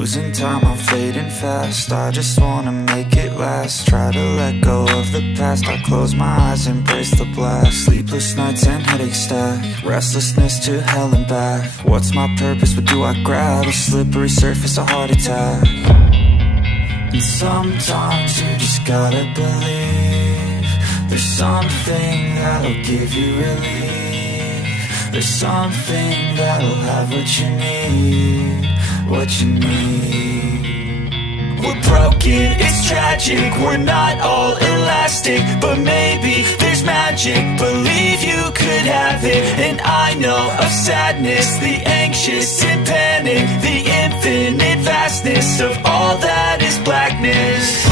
Losing time, I'm fading fast. I just wanna make it last. Try to let go of the past. I close my eyes, embrace the blast. Sleepless nights and headache stack. Restlessness to hell and back. What's my purpose? What do I grab? A slippery surface, a heart attack. And sometimes you just gotta believe there's something that'll give you relief. There's something that'll have what you need. What you need. We're broken, it's tragic. We're not all elastic, but maybe there's magic. Believe you could have it. And I know of sadness, the anxious and panic, the infinite vastness of all that is blackness.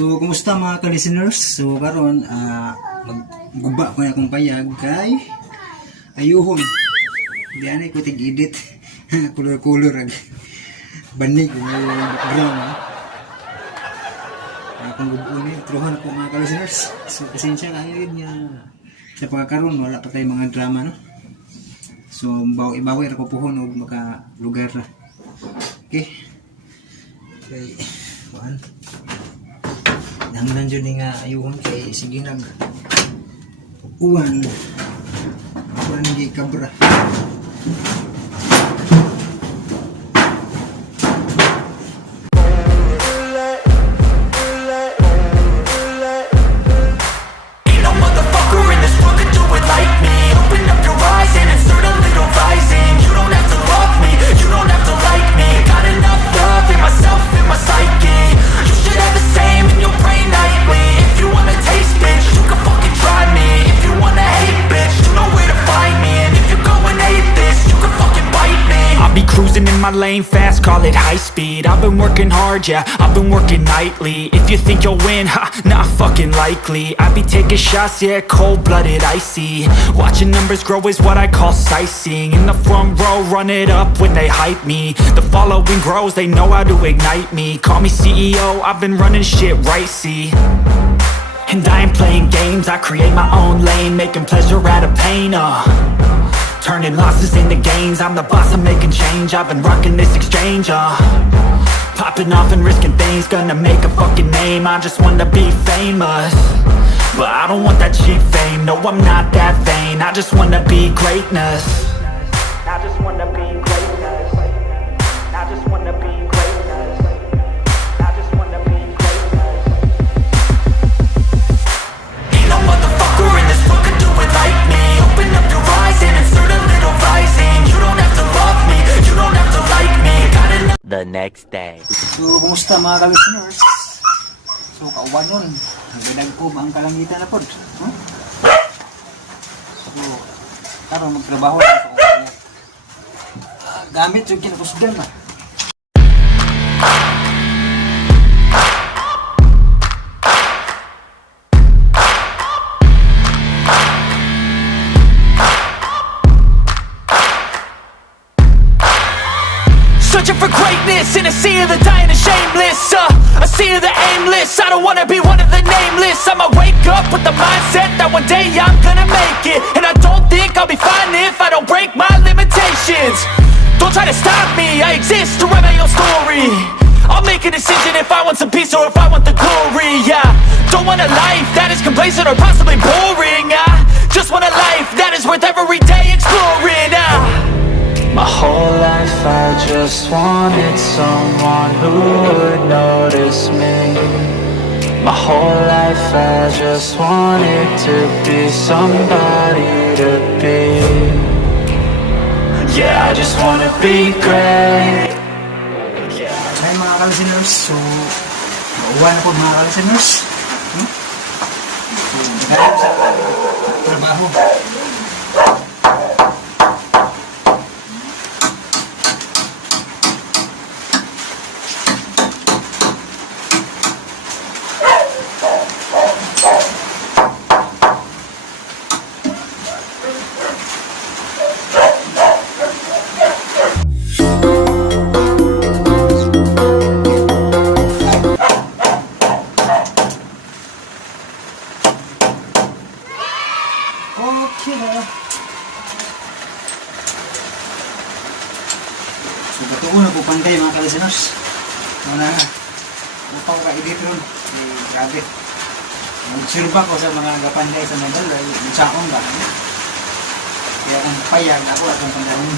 So, kumusta mga ka-listeners? So, karon magguba ko na akong payag kay ayohon. Di anay ko tig-edit. Color-color. Banig ko yung background. Akong gubuo niya. Truhan ako mga ka-listeners. So, pasensya kayo yun niya. Sa pagkakaroon, wala pa tayong mga drama, no? So, ibawin ako pohon o maka-lugar na. Okay. Okay. One. Hanggang dyan nga ayohon kay sige nag uwan nagi kabra. My lane fast, call it high speed. I've been working hard, yeah, I've been working nightly. If you think you'll win, ha, not fucking likely. I be taking shots, yeah, cold-blooded, icy. Watching numbers grow is what I call sightseeing. In the front row, run it up when they hype me. The following grows, they know how to ignite me. Call me CEO, I've been running shit right, see. And I ain't playing games, I create my own lane, making pleasure out of pain, turning losses into gains. I'm the boss, I'm making change. I've been rocking this exchange, popping off and risking things. Gonna make a fucking name. I just wanna be famous, but I don't want that cheap fame. No, I'm not that vain. I just wanna be greatness. I just wanna be greatness. I just wanna be greatness. I just wanna be greatness. Ain't no motherfucker in this world can do it like me. Open up your eyes and insert a little rising. You don't have to love me, you don't have to like me. Got enough. The next day. So, kumusta mga ka-listeners? So, kauban nun. Nagdagkob ang kalangitan na pod. So, karon magtrabaho na ako. Gamit yung kinakusgan ba? Searching for greatness in a sea of the dying and shameless, a sea of the aimless. I don't wanna be one of the nameless. I'ma wake up with the mindset that one day I'm gonna make it. And I don't think I'll be fine if I don't break my limitations. Don't try to stop me, I exist to write my own story. I'll make a decision if I want some peace or if I want the glory, yeah. Don't want a life that is complacent or possibly boring, just want a life that is worth every day exploring, My whole life I just wanted someone who would notice me. My whole life I just wanted to be somebody to be. Yeah, I just wanna be great. Hi mga ka-listeners, so mauwan na po mga ka-listeners. Naghanap sa trabaho. Okay na. So, batuon na po panday mga ka-listeners. Muna nga. Upang ko ka-edit ron. Grabe. Mag-surba ko sa mga kapanday sa medal. Magsaon ba? Kaya ang payag ako at ang pandahon.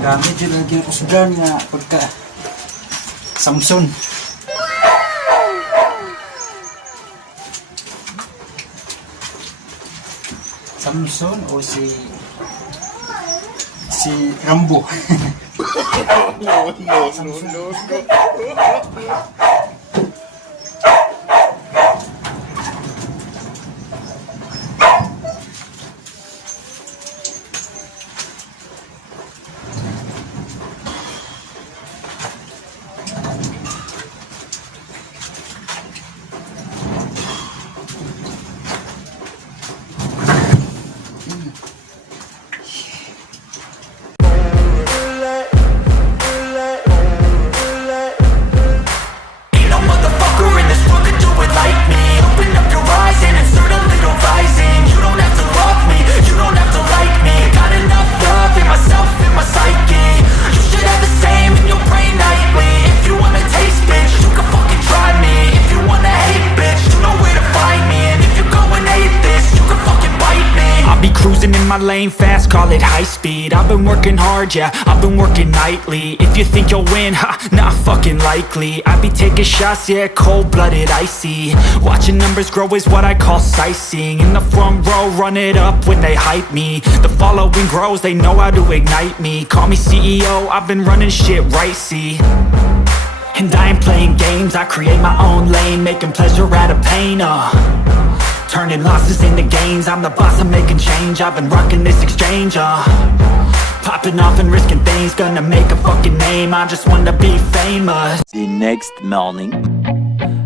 Gamit yun ang ginakasudan nga pagka Samson. Samson o si Rambo. No. my lane fast, call it high speed. I've been working hard, yeah, I've been working nightly. If you think you'll win, ha, not fucking likely. I be taking shots, yeah, cold-blooded, icy. Watching numbers grow is what I call sightseeing. In the front row, run it up when they hype me. The following grows, they know how to ignite me. Call me CEO, I've been running shit right, see. And I ain't playing games, I create my own lane, making pleasure out of pain, turning losses into gains, I'm the boss, I'm making change. I've been rocking this exchange, popping off and risking things, gonna make a fucking name. I just wanna be famous. The next morning,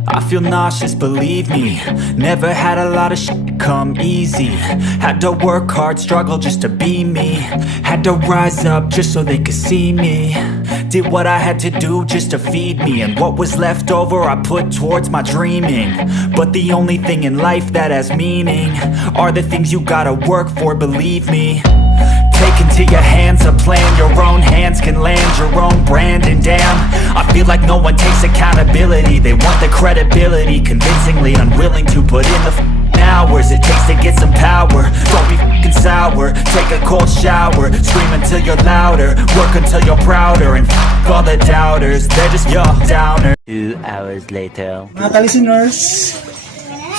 I feel nauseous, believe me. Never had a lot of shit come easy. Had to work hard, struggle just to be me. Had to rise up just so they could see me. Did what I had to do just to feed me. And what was left over I put towards my dreaming. But the only thing in life that has meaning are the things you gotta work for, believe me. Take into your hands a plan, your own hands can land your own brand. And damn, I feel like no one takes accountability. They want the credibility, convincingly unwilling to put in the hours it takes to get some power. Don't be f***ing sour, take a cold shower, scream until you're louder, work until you're prouder, and f*** all the doubters, they're just your downers. 2 hours later. Mga ka-listeners,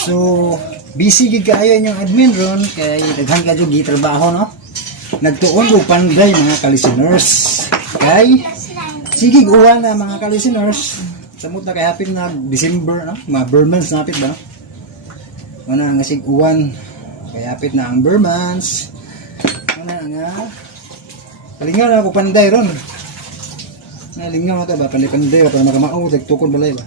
so busy gid kaayo yung admin ron kay daghan ka jud gitrabaho, no? Nagtuon og panday mga ka-listeners. Kay sige uwan na mga ka-listeners. Samot na kay hapit na December, no? Mga Burmans napit ba, no? Mana nga sig uwan kay hapit na ang Burmans. Mana nga palingaw na ako panday ron. Nalingaw ata ba panday para makamao tagtukod balay ba.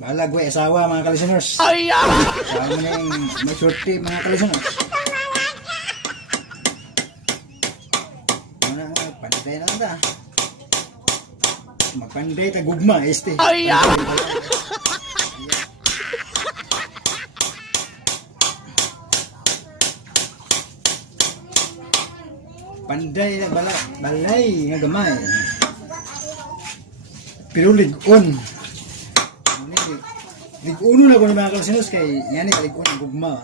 Bahala, gue asawa mga ka-listeners. Ay, sama na yung may shorty mga ka-listeners. Panday tagugma este. Panday na balay nga gamay. Pero lig-on. Lig-uno na ko ni mga kalasinos kay yan ni lig-on ang gugma.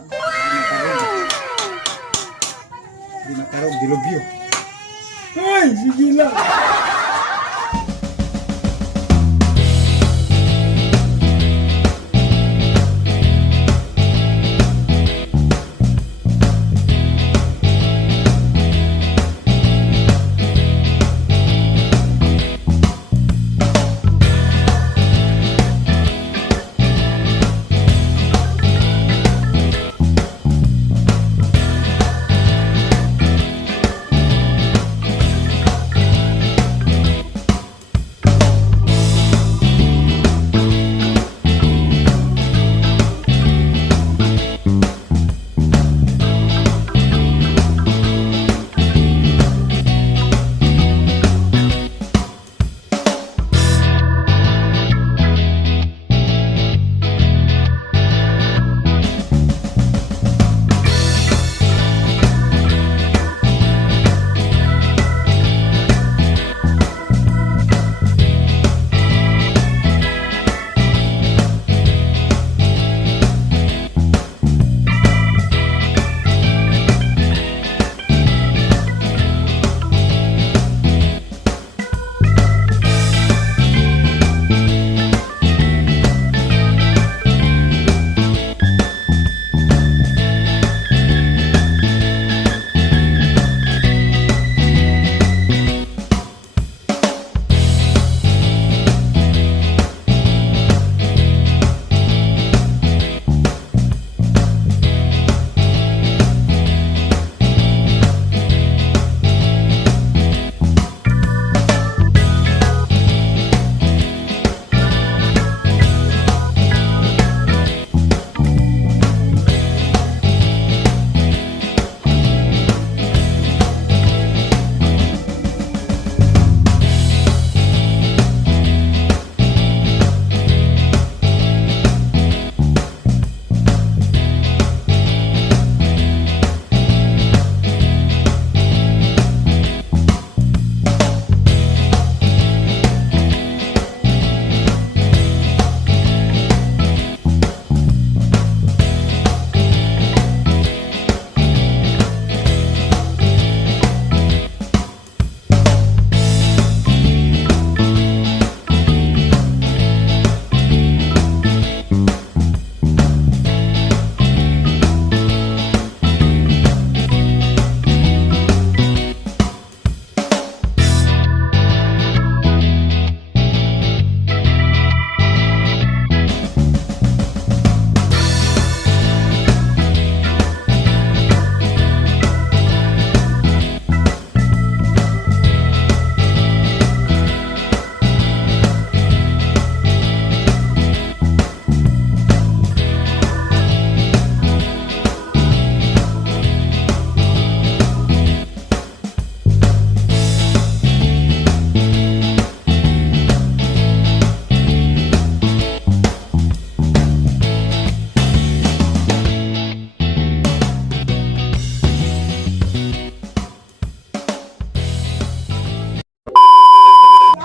Di matarog, dilubyo. Ay, sige lang.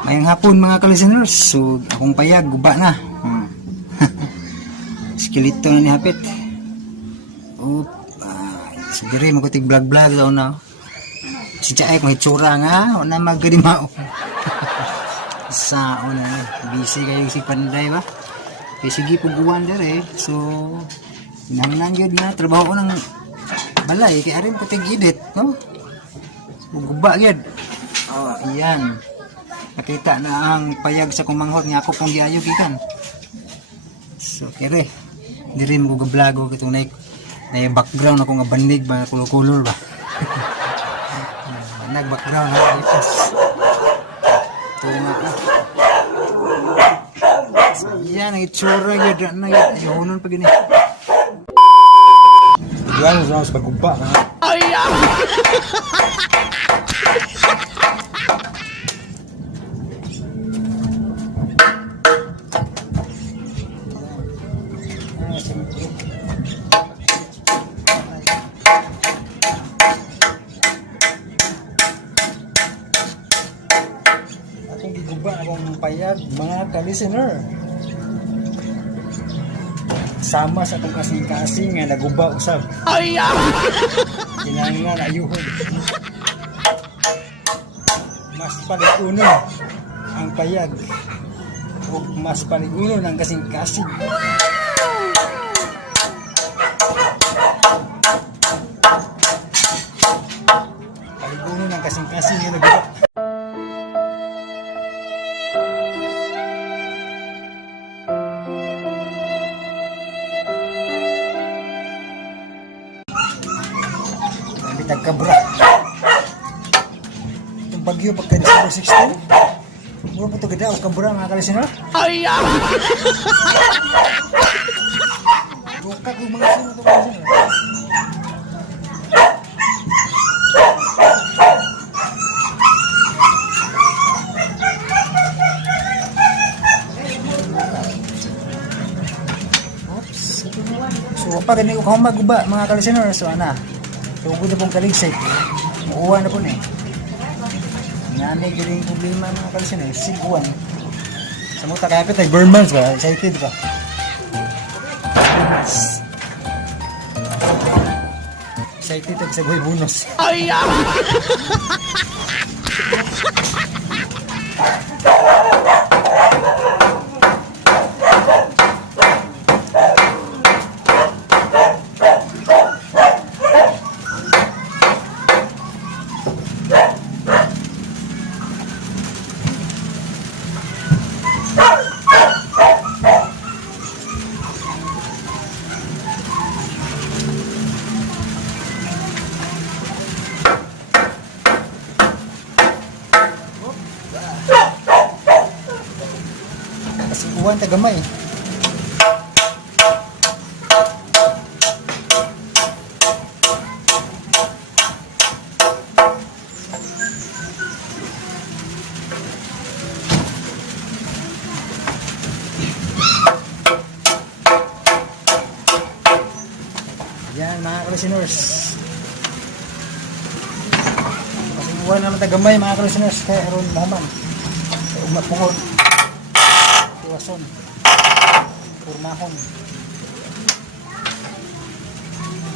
Ngayong hapon mga ka-listeners, so akong payag, guba na. Skeleto na ni hapit. So dire magutig vlog-vlog daw na. Si Chaay kung hitsura nga, o na magkadimao. Sao na, busy kayo si Panday ba? Kaya sige puguan dire, so hinanglan yun na, trabaho ko ng balay, kaya rin putig edit, no? So guba yun. Iyan. Nakita na ang payag sa kumanghot nga ako pong giayog ikan. So kere, di rin mo gablago kitong na background ako nga banig ba, color ba. Nag-background na ipas. Ito nga. So yan, ang itsura yun na yun. Ayohonon pa gini. Tujuan mo sa pagkuba na. siyempre. Akong giguba, akong payag, mga ka-listener. Sama sa itong kasing-kasing nga naguba usab. Ay! Kinahanglan ayohon. Mas palig-onon ang payag o mas palig-onon ang kasing-kasing. Palig-onon ang kasing-kasing nga naguba. Nagkabra. Itong bagyo pagka December 16, mura po ito ganda o kabra mga kalisinor. Ay! Bukak yung mga sino ito kalisinor. Oops. So pag ganito ko maguba mga kalisinor, so ana. Tugod na pong kaligsay. Uuwa na po na eh. Nanay galing problema mga kalisin eh. Siguan. Sa mga takapit ay Burmans ba? Excited ba? Excited at sa buhay bonus. Ay! Kasi uwan tagamay. Yan mga kalisinors. Kasi uwan naman tagamay mga kalisinors. Kaya aron mahuman. Kaya umapungon. Iwason, purnahon,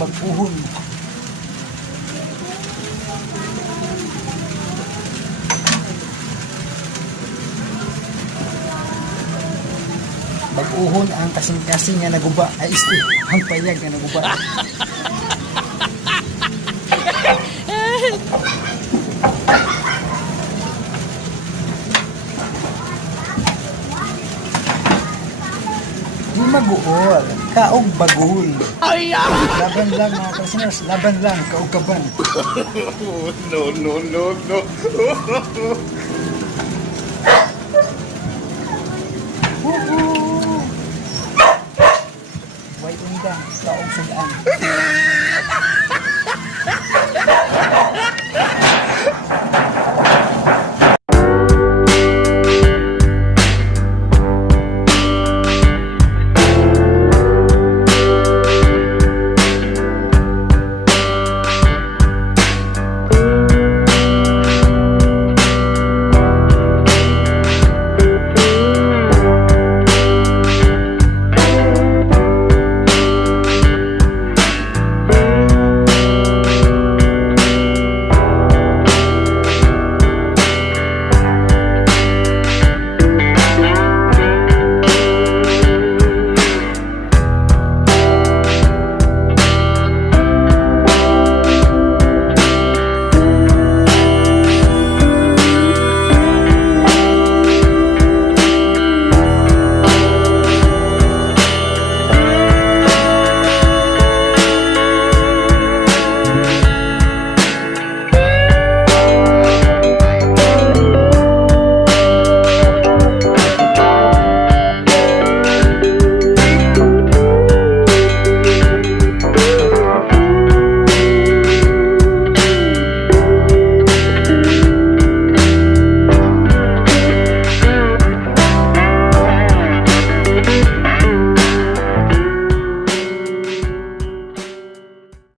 bagpuhon, baguhon ang kasing-kasing nga naguba ay isti ang payag nga naguba. Di maguol, kaog baguhol. Ay! Laban lang mga kalisiners, laban lang, kaog kaban. No, no, no, no. Way undang, kaog sugaan.